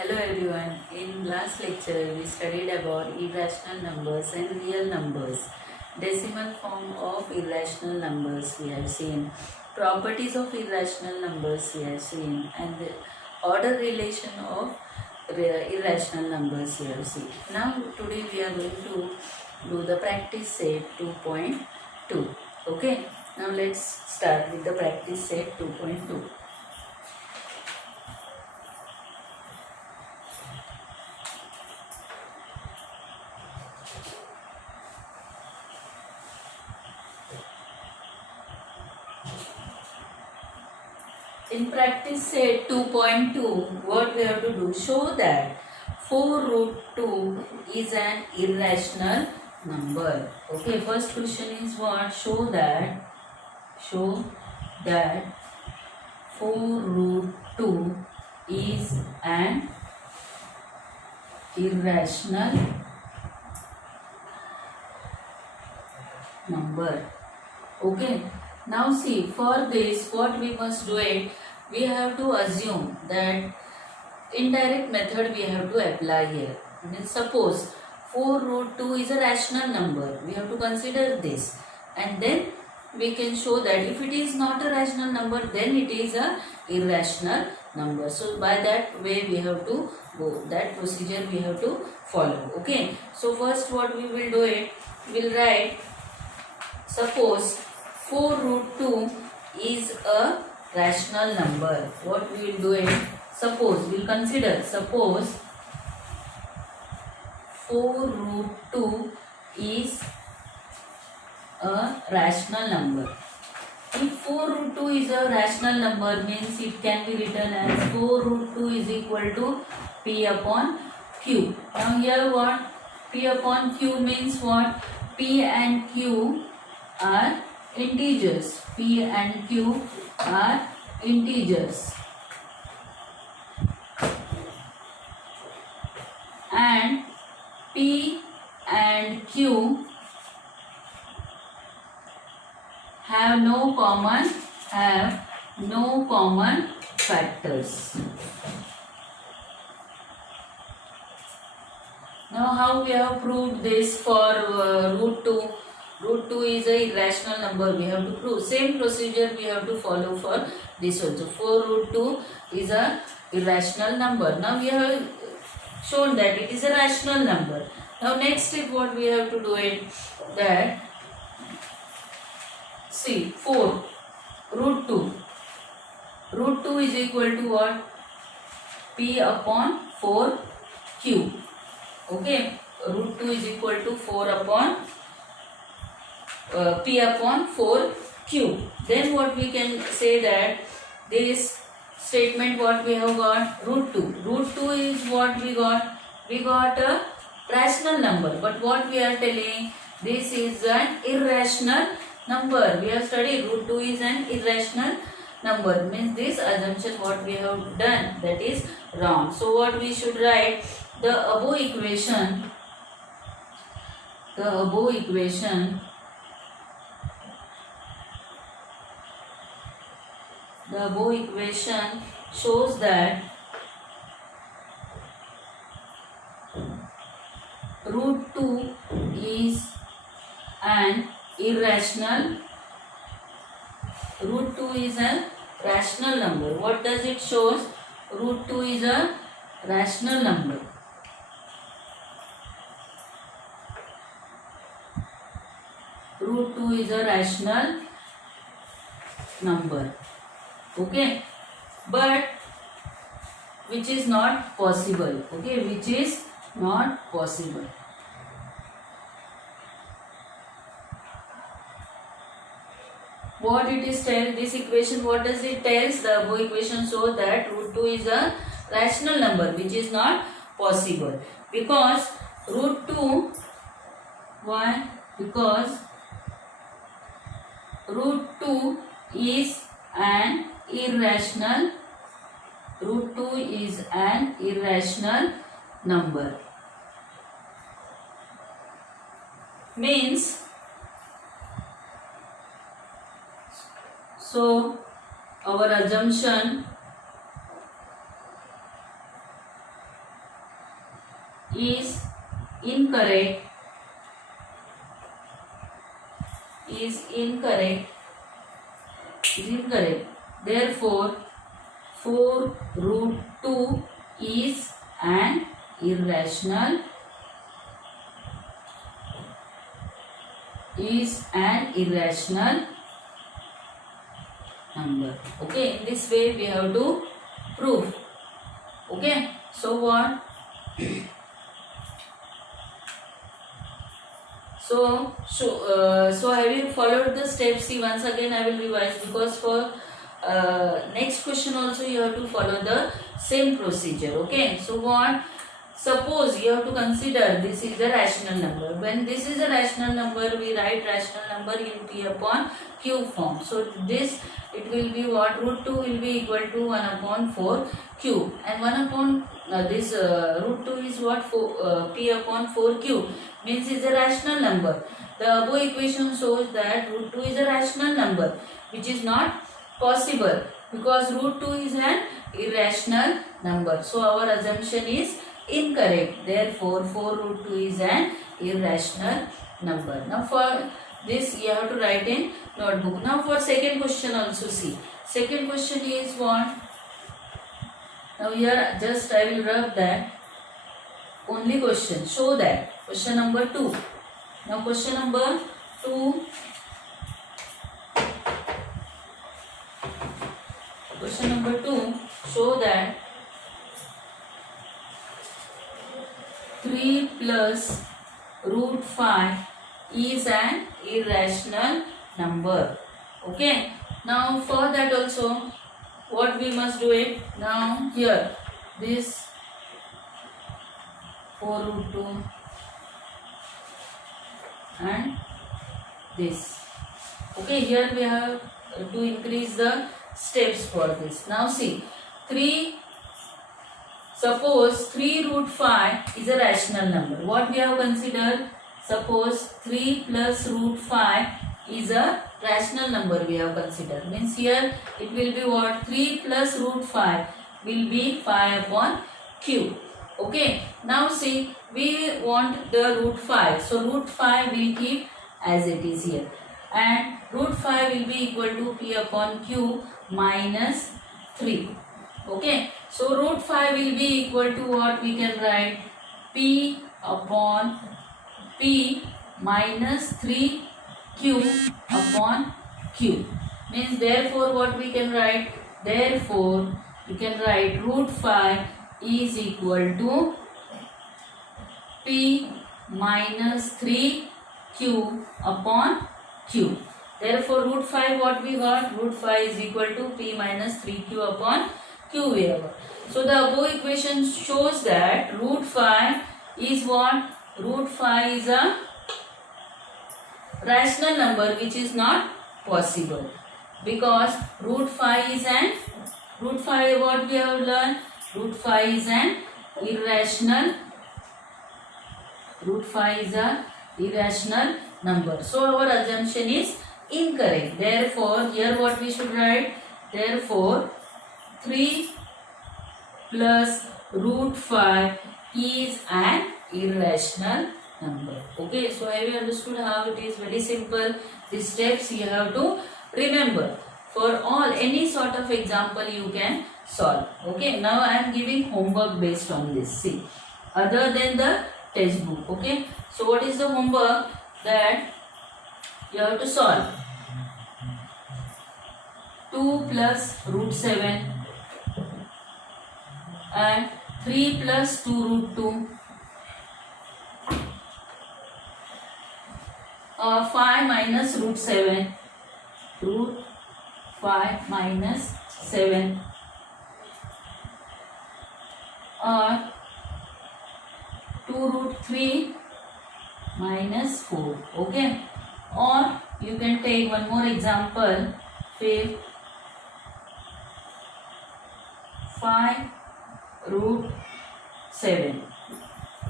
Hello everyone. In last lecture we studied about irrational numbers and real numbers. Decimal form of irrational numbers we have seen. Properties of irrational numbers we have seen, and the order relation of irrational numbers we have seen. Now today we are going to do the practice set 2.2. Okay. Now let's start with the practice set 2.2. In practice set 2.2, what we have to do? Show that 4 root 2 is an irrational number. Okay, first question is what? Show that 4 root 2 is an irrational number. Okay. Now see, for this what we must do it, we have to assume that indirect method we have to apply here. Means suppose 4 root 2 is a rational number, we have to consider this, and then we can show that if it is not a rational number, then it is a irrational number. So by that way we have to go, that procedure we have to follow. Okay. So first what we will do it, we will write suppose 4 root 2 is a rational number. What we will do is, suppose, we will consider, suppose 4 root 2 is a rational number. If 4 root 2 is a rational number, means it can be written as 4 root 2 is equal to P upon Q. Now here what? P upon Q means what? P and Q are integers. P and Q are integers, and P and Q have no common factors. Now how we have proved this for root 2? Root 2 is a irrational number, we have to prove. Same procedure we have to follow for this also. 4 root 2 is a irrational number. Now we have shown that it is a rational number. Now next step what we have to do it, that see 4 root 2. Root 2 is equal to what? P upon 4 Q. Okay. Root 2 is equal to 4 upon P upon 4 Q. Then what we can say, that this statement what we have got, root 2. Root 2 is what we got? We got a rational number. But what we are telling, this is an irrational number. We have studied root 2 is an irrational number. Means this assumption what we have done, that is wrong. So what we should write, the above equation shows that root 2 is an irrational. Root 2 is a rational number. What does it shows? Root 2 is a rational number. Root 2 is a rational number. Okay, but which is not possible. Okay, which is not possible. What it is tell, this equation, what does it tells? The above equation shows that root 2 is a rational number, which is not possible, because root 2, why? Because root 2 is an irrational, root 2 is an irrational number. Means, so our assumption is incorrect, is incorrect, is incorrect. Therefore, 4 root 2 is an irrational, is an irrational number. Okay, in this way we have to prove. Okay, so what? So have you followed the steps? See, once again I will revise, because for next question also you have to follow the same procedure. Okay, so what? Suppose you have to consider this is a rational number. When this is a rational number, we write rational number in P upon Q form. So this, it will be what? Root 2 will be equal to 1 upon 4 Q, and 1 upon this root 2 is what? P upon 4 Q, means is a rational number. The above equation shows that root 2 is a rational number, which is not possible because root 2 is an irrational number. So our assumption is incorrect. Therefore, 4 root 2 is an irrational number. Now for this you have to write in notebook. Now for second question also see. Second question is what? Now here just I will rub that only question. Show that. Question number 2. Now question number 2. Question number 2. Show that 3 plus root 5 is an irrational number. Okay. Now for that also what we must do it? Now here this 4 root 2 and this. Okay, here we have to increase the steps for this. Now see, 3, suppose 3 root 5 is a rational number. What we have considered? Suppose 3 plus root 5 is a rational number we have considered. Means here it will be what? 3 plus root 5 will be 5 upon Q. Okay. Now see, we want the root 5. So root 5 will keep as it is here. And root 5 will be equal to P upon Q minus 3. Okay. So root 5 will be equal to what we can write? P upon P minus 3Q upon Q. Means therefore what we can write? Therefore we can write root 5 is equal to P minus 3Q upon Q. Therefore root 5 what we got? Root 5 is equal to P minus 3Q upon Q we have got. So the above equation shows that root 5 is what? Root 5 is a rational number which is not possible, because root 5 is an, root 5 what we have learned? Root 5 is an irrational, root 5 is a irrational number. So our assumption is incorrect. Therefore here what we should write? Therefore 3 plus root 5 is an irrational number. Okay, so have you understood how it is? Very simple. These steps you have to remember. For all any sort of example you can solve. Okay, now I am giving homework based on this. See, other than the textbook. Okay, so what is the homework? That you have to solve 2 plus root 7 and 3 plus 2 root 2 or 5 minus root 7, root 5 minus 7 or 2 root 3 minus 4. Okay, or you can take one more example, 5 root 7.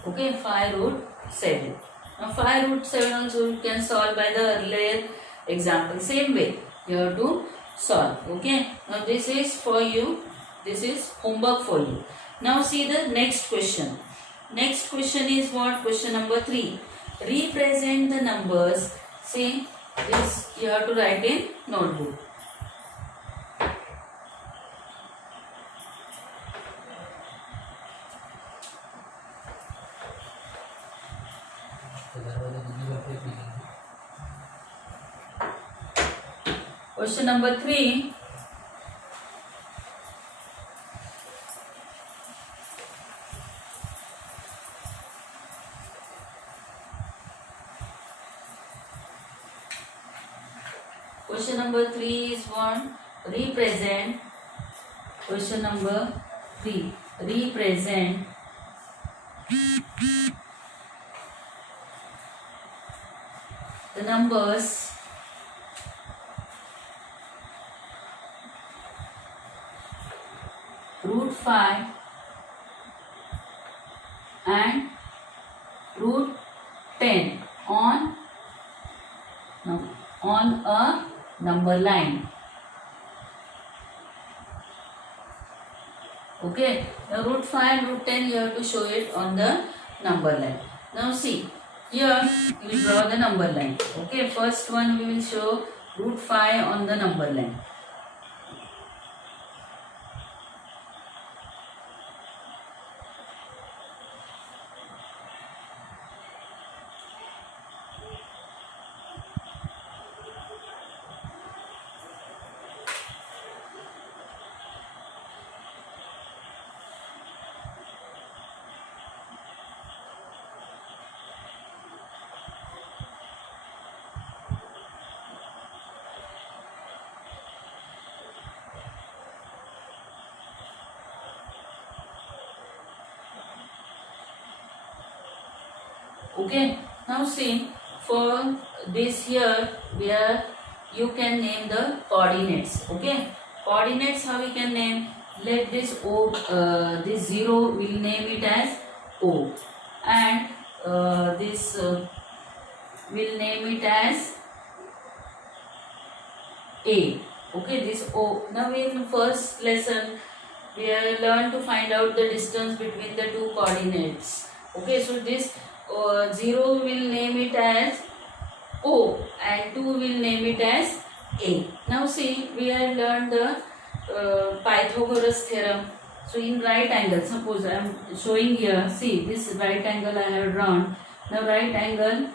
Okay, 5 root 7. Now 5 root 7 also you can solve by the earlier example. Same way you have to solve. Okay, now this is for you, this is homework for you. Now see the next question. Next question is what? Question number 3. Represent the numbers. See, this you have to write in notebook. Question number 3. Question number 3 is one. Represent. Question number 3. Represent the numbers root 5 and root 10 on a number line. Okay, now root 5 and root 10 you have to show it on the number line. Now see, here we will draw the number line. Okay, first one we will show root 5 on the number line. Okay, now see, for this here where you can name the coordinates. Okay, coordinates how we can name? Let this O, this 0 we'll name it as O, and this we'll name it as A. Okay, this O. Now in first lesson we have learned to find out the distance between the two coordinates. Okay, so this 0 will name it as O and 2 will name it as A. Now see, we have learned the Pythagoras theorem. So in right angle, suppose I am showing here, see this right angle I have drawn. Now right angle,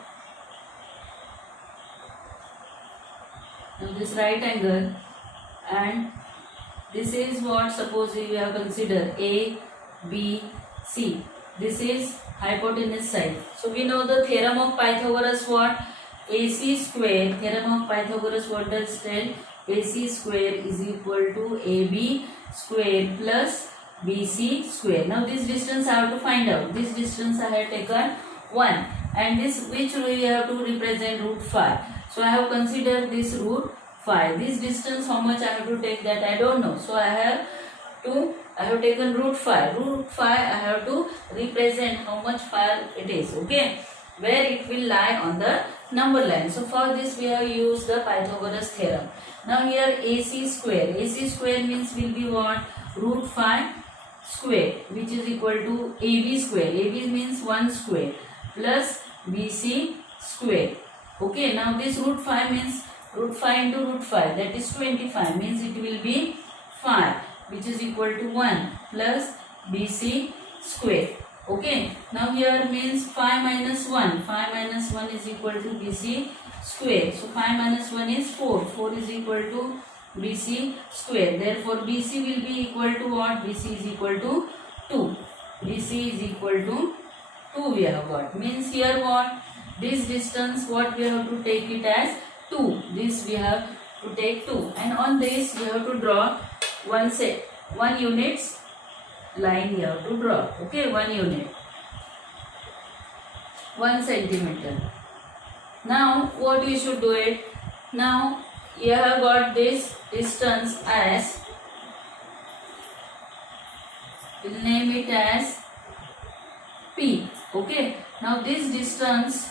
now this right angle, and this is what, suppose we have considered A, B, C. This is hypotenuse side. So we know the theorem of Pythagoras what? AC square. Theorem of Pythagoras what does tell? AC square is equal to AB square plus BC square. Now this distance I have to find out. This distance I have taken 1, and this which we have to represent root 5. So I have considered this root 5. This distance how much I have to take, that I don't know. So I have taken root 5. Root 5 I have to represent how much 5 it is. Okay, where it will lie on the number line. So for this we have used the Pythagoras theorem. Now here AC square. AC square means will be what? Root 5 square, which is equal to AB square. AB means 1 square plus BC square. Okay, now this root 5 means root 5 into root 5, that is 25, means it will be 5, which is equal to 1 plus BC square. Okay, now here means 5 minus 1. 5 minus 1 is equal to BC square. So 5 minus 1 is 4. 4 is equal to BC square. Therefore BC will be equal to what? BC is equal to 2. BC is equal to 2 we have got. Means here what? This distance what we have to take it as 2. This we have to take 2. And on this we have to draw one units line we have to draw. Okay, 1 unit. 1 centimeter. Now what we should do it? Now you have got this distance as, we'll name it as P. Okay, now this distance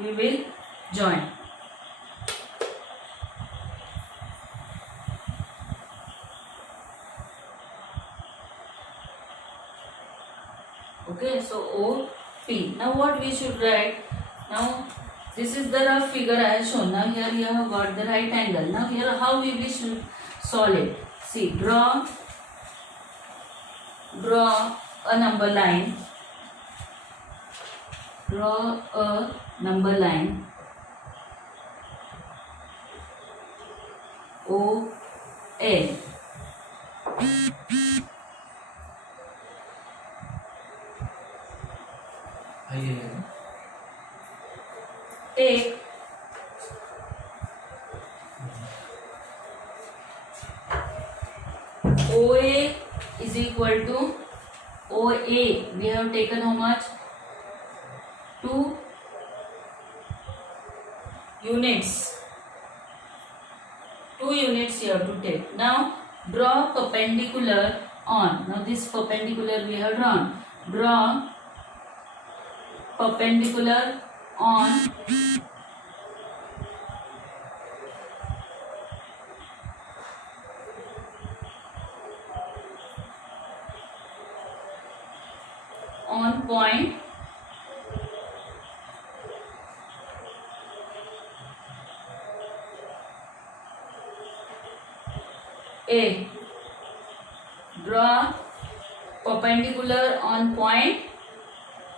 we will join. Okay, so OP. Now what we should write? Now this is the rough figure I have shown. Now here you have got the right angle. Now here how we should solve it? See, draw a number line. Draw a number line OL. Take OA is equal to OA. We have taken how much? 2 units. 2 units you have to take. Now draw perpendicular on. Now this perpendicular we have drawn. Draw perpendicular on point A. Draw perpendicular on point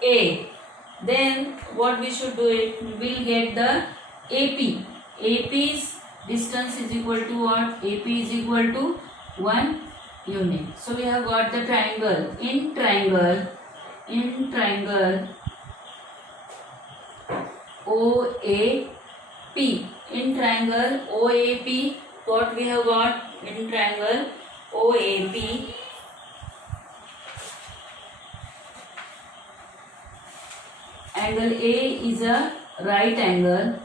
A. Then what we should do it? We will get the AP. AP's distance is equal to what? AP is equal to 1 unit. So we have got the triangle. In triangle OAP. In triangle OAP, what we have got? In triangle OAP, angle A is a right angle.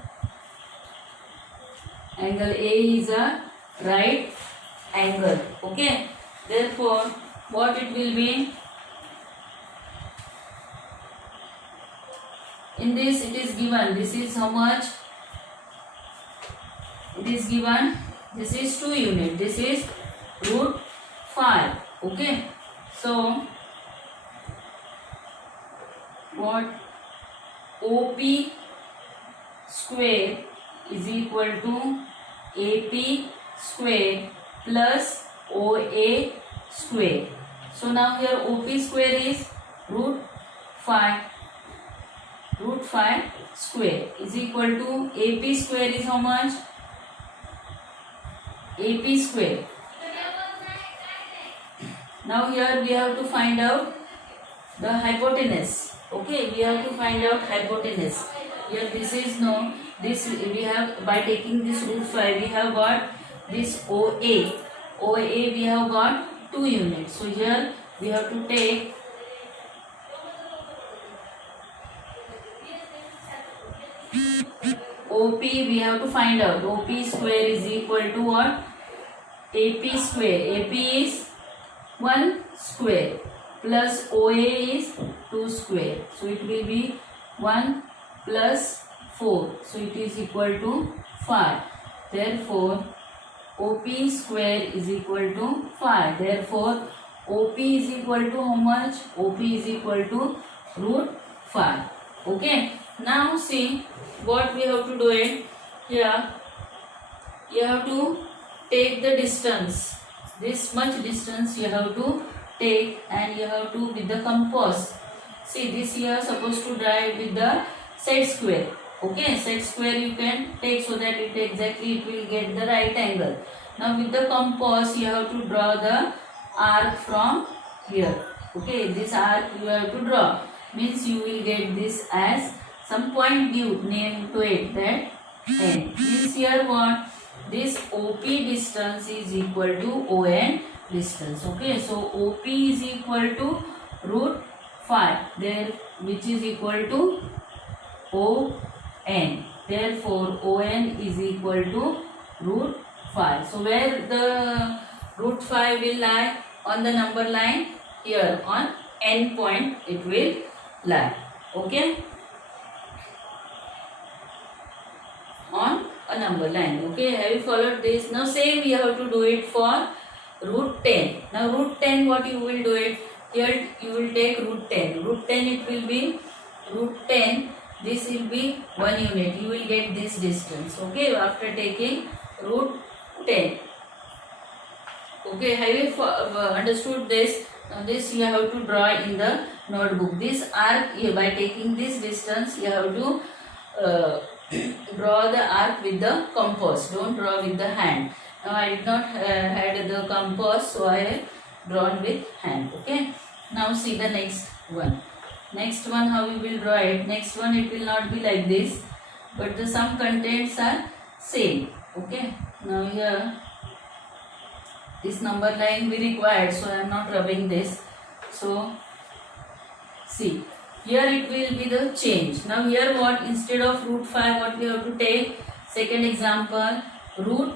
Angle A is a right angle. Okay. Therefore, what it will be? In this it is given. This is how much? It is given. This is 2 unit. This is root 5. Okay. So what? OP square is equal to AP square plus OA square. So now here OP square is root 5. Root 5 square is equal to AP square is how much? AP square. Now here we have to find out the hypotenuse. Okay, we have to find out hypotenuse. Here this is no, this we have, by taking this root 5 we have got this OA. OA we have got 2 units. So here we have to take OP, we have to find out. OP square is equal to what? AP square. AP is 1 square plus OA is 2 square. So it will be 1 plus 4. So it is equal to 5. Therefore, OP square is equal to 5. Therefore, OP is equal to how much? OP is equal to root 5. Okay. Now see what we have to do it. Here you have to take the distance. This much distance you have to take, and you have to with the compass. See, this you are supposed to drive with the set square. Okay, set square you can take so that it exactly it will get the right angle. Now with the compass you have to draw the arc from here. Okay, this arc you have to draw. Means you will get this as some point give name to it, that N. Means here what? This OP distance is equal to ON distance. Okay, so OP is equal to root 5 there, which is equal to ON. Therefore, ON is equal to root 5. So where the root 5 will lie? On the number line here, on N point it will lie. Okay, on a number line. Okay, have you followed this? Now same we have to do it for root 10. Now root 10, what you will do it? here you will take root 10. Root 10 it will be root 10. This will be 1 unit. You will get this distance. Okay, after taking root 10. Okay, have you understood this? Now this you have to draw in the notebook. This arc, by taking this distance, you have to draw the arc with the compass. Don't draw with the hand. Now I did not had the compass, so I have drawn with hand. Okay. Now see the next one. Next one, how we will draw it? Next one, it will not be like this, but the some contents are same. Okay. Now here this number line we required, so I am not rubbing this. So see, here it will be the change. Now here what, instead of root 5, what we have to take? Second example, root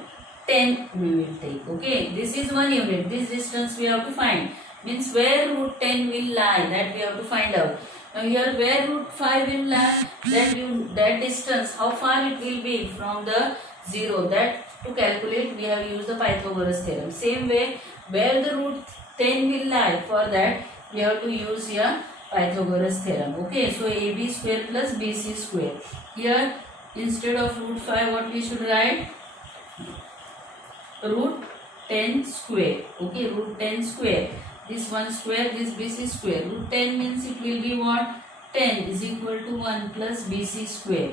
10 we will take. Okay, this is 1 unit. This distance we have to find. Means where root 10 will lie, that we have to find out. Now here where root 5 will lie, that distance, how far it will be from the 0, that to calculate we have used the Pythagoras theorem. Same way, where the root 10 will lie, for that we have to use here Pythagoras theorem. Okay, so AB square plus BC square. Here instead of root 5, what we should write? Root 10 square. Okay, root 10 square. This 1 square, this BC square. Root 10 means it will be what? 10 is equal to 1 plus BC square.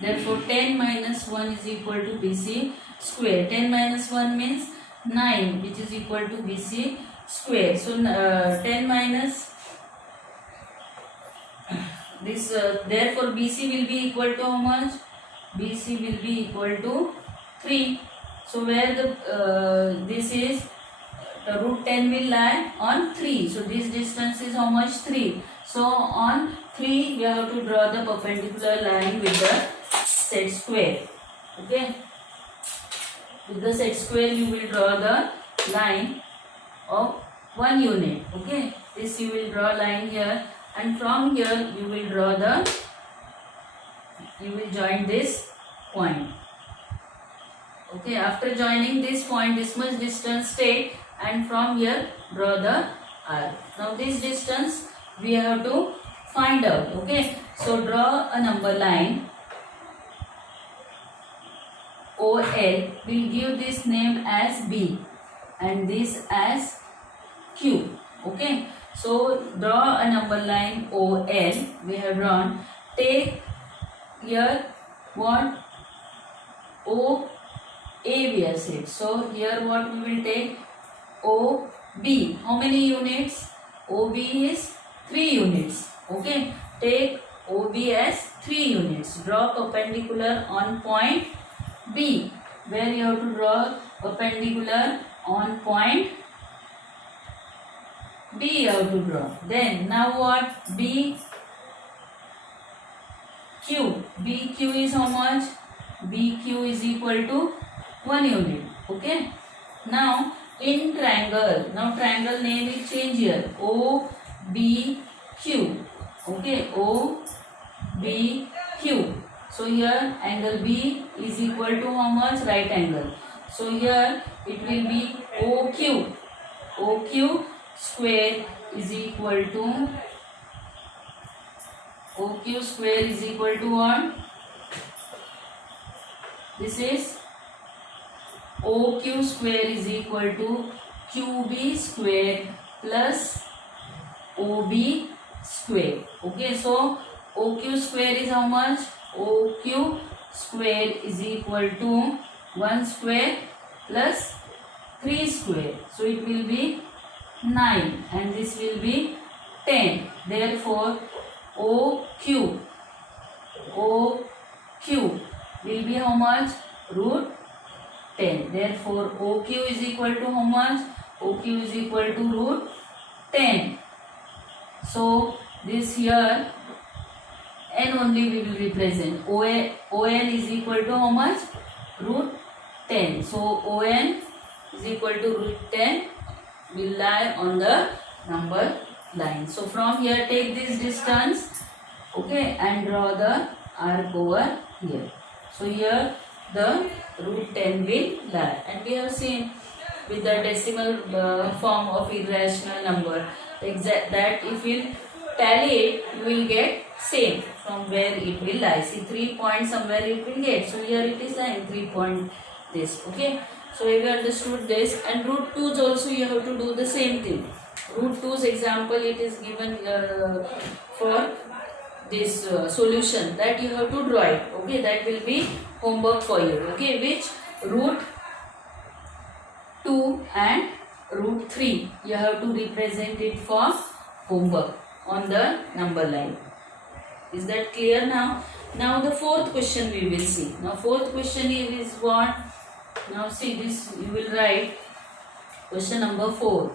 Therefore 10 minus 1 is equal to BC square. 10 minus 1 means 9, which is equal to BC square. So 10 minus this, therefore BC will be equal to how much? BC will be equal to 3. So where the this is, root 10 will lie on 3. So this distance is how much? 3. So on 3 we have to draw the perpendicular line with the set square. Okay. With the set square you will draw the line of 1 unit. Okay. This you will draw line here, and from here you will draw the, you will join this point. Okay. After joining this point, this much distance take, and from here draw the arc. Now this distance we have to find out. Okay. So draw a number line OL. We'll give this name as B and this as Q. Okay. So draw a number line OL. We have drawn. Take here what? OA we have said. So here what we will take? OB. How many units? OB is 3 units. Okay. Take OB as 3 units. Draw perpendicular on point B. Where you have to draw perpendicular on point B you have to draw. Then now what? BQ. BQ is how much? BQ is equal to 1 unit. Okay. Now in triangle. Now triangle name will change here. OBQ. Okay. OBQ. So here angle B is equal to how much? Right angle. So here it will be OQ. OQ square is equal to, OQ square is equal to what? This is OQ square is equal to QB square plus OB square. Okay, so OQ square is how much? OQ square is equal to 1 square plus 3 square. So it will be 9 and this will be 10. Therefore OQ will be how much? Root 10. Therefore OQ is equal to how much? OQ is equal to root 10. So this here n only we will represent. ON is equal to how much? Root 10. So ON is equal to root 10 will lie on the number line. So from here take this distance, okay, and draw the arc over here. So here the root 10 will lie, and we have seen with the decimal form of irrational number exact that if you tally it, you will get same from where it will lie. See 3 points somewhere it will get. So here it is lying 3 point this. Okay. So if you understood this, and root 2's also you have to do the same thing. Root 2's example it is given for this solution that you have to draw it. Okay, that will be homework for you. Okay, which root 2 and root 3 you have to represent it for homework on the number line. Is that clear now? Now the fourth question we will see. Now fourth question is what? Now see this, you will write question number 4.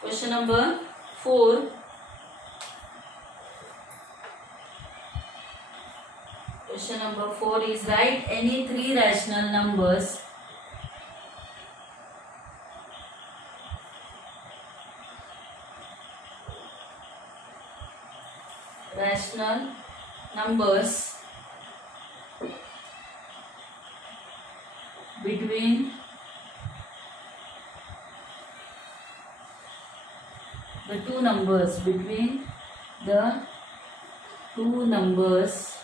Question number 4. Question number 4 is write any 3 rational numbers between the two numbers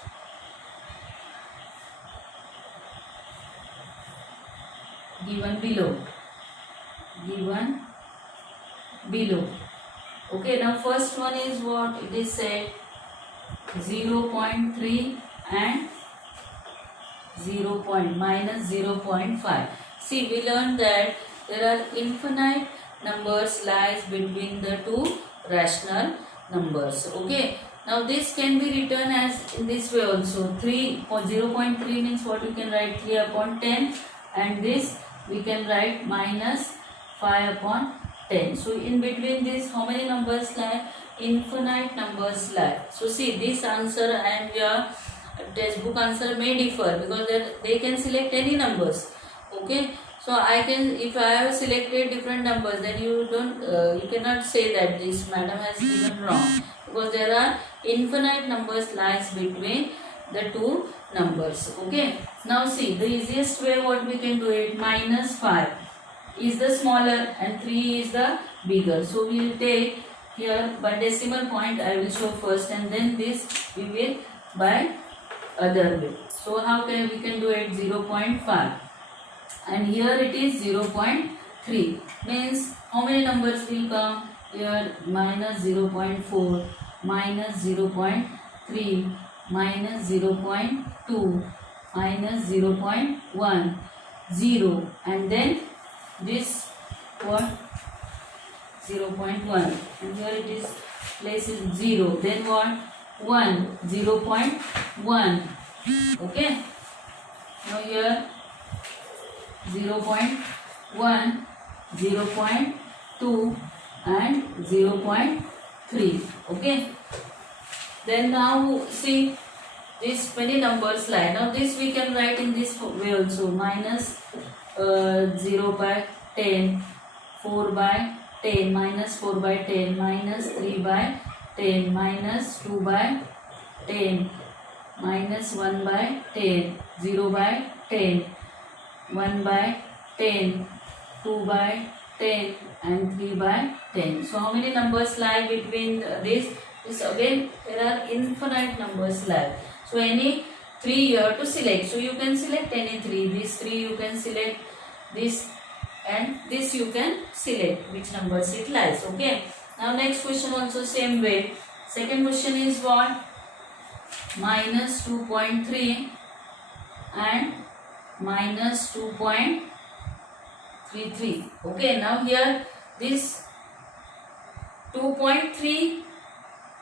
given below. Okay, now first one is what it is said, 0.3 and minus 0.5. See, we learned that there are infinite numbers lies between the two rational numbers. Okay, now this can be written as in this way also. 0.3 means what, you can write 3 upon 10, and this we can write minus 5 upon 10. So in between this how many numbers lie? Infinite numbers lie. So see, this answer and your textbook answer may differ because they can select any numbers. Okay, so I can, if I have selected different numbers, then you cannot say that this madam has given wrong, because there are infinite numbers lies between the two numbers. Okay, now see, the easiest way what we can do it, minus 5 is the smaller and 3 is the bigger. So we will take here by decimal point, I will show first, and then this we will by other way. So how can we can do it? 0.5, and here it is 0.3, means how many numbers will come here? Minus 0.4, minus 0.3, minus 0.2, minus 0.1, 0, and then this what? 0.1, and here it is place is 0, then what? 1, 0.1. Okay, now here 0.1, 0.2 and 0.3. Okay, then now see this many numbers lie. Now this we can write in this way also, minus 0 by 10, 4 by 10, minus 4 by 10, minus 3 by 10, minus 2 by 10, minus 1 by 10, 0 by 10, 1 by 10, 2 by 10 and 3 by 10. So how many numbers lie between this? This again, there are infinite numbers lie. So any 3 you have to select. So you can select any 3. These 3 you can select, this and this you can select which numbers it lies. Okay, now next question also same way. Second question is what? Minus 2.3 and minus 2.33. Okay, now here this 2.3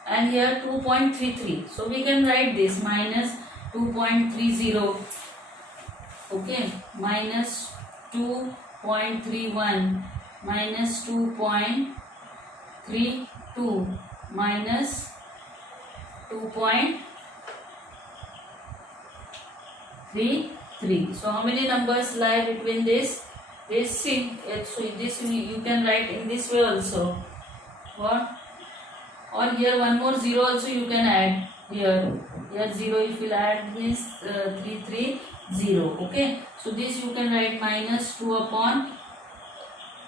and here 2.33. So we can write this minus 2.30. Okay, minus 2.31, minus 2.32, minus 2.33. 3, 3. So how many numbers lie between this? This C. So this you can write in this way also. What? Or here one more 0 also you can add. Here 0 if you add this 3, 3, 0. Okay. So this you can write minus 2 upon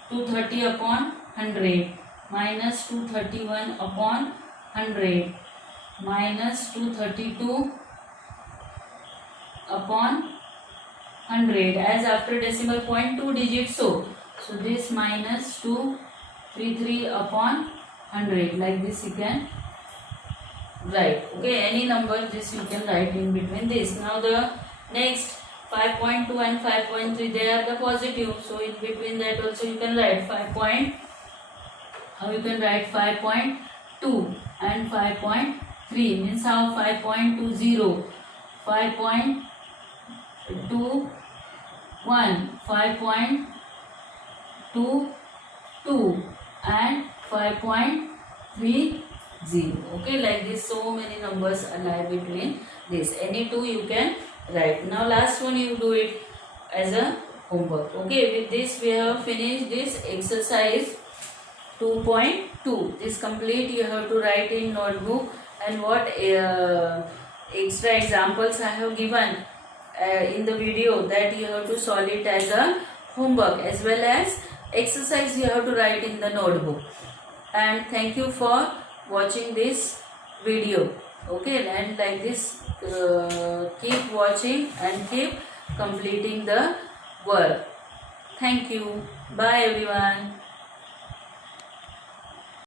230 upon 100. Minus 231 upon 100. Minus 232 upon 100, as after decimal point 2 digits. So this minus 233 upon 100, like this you can write. Okay, any number this you can write in between this. Now the next 5.2 and 5.3, they are the positive. So in between that also you can write 5. How you can write 5.2 and 5.3 means how? 5.20, 5.21, 5.22 and 5.30. Okay, like this so many numbers lie between this. Any two you can write. Now last one you do it as a homework. Okay, with this we have finished this exercise 2.2. This complete you have to write in notebook, and what extra examples I have given in the video, that you have to solve it as a homework, as well as exercise you have to write in the notebook. And thank you for watching this video. Okay, and like this keep watching and keep completing the work. Thank you. Bye everyone.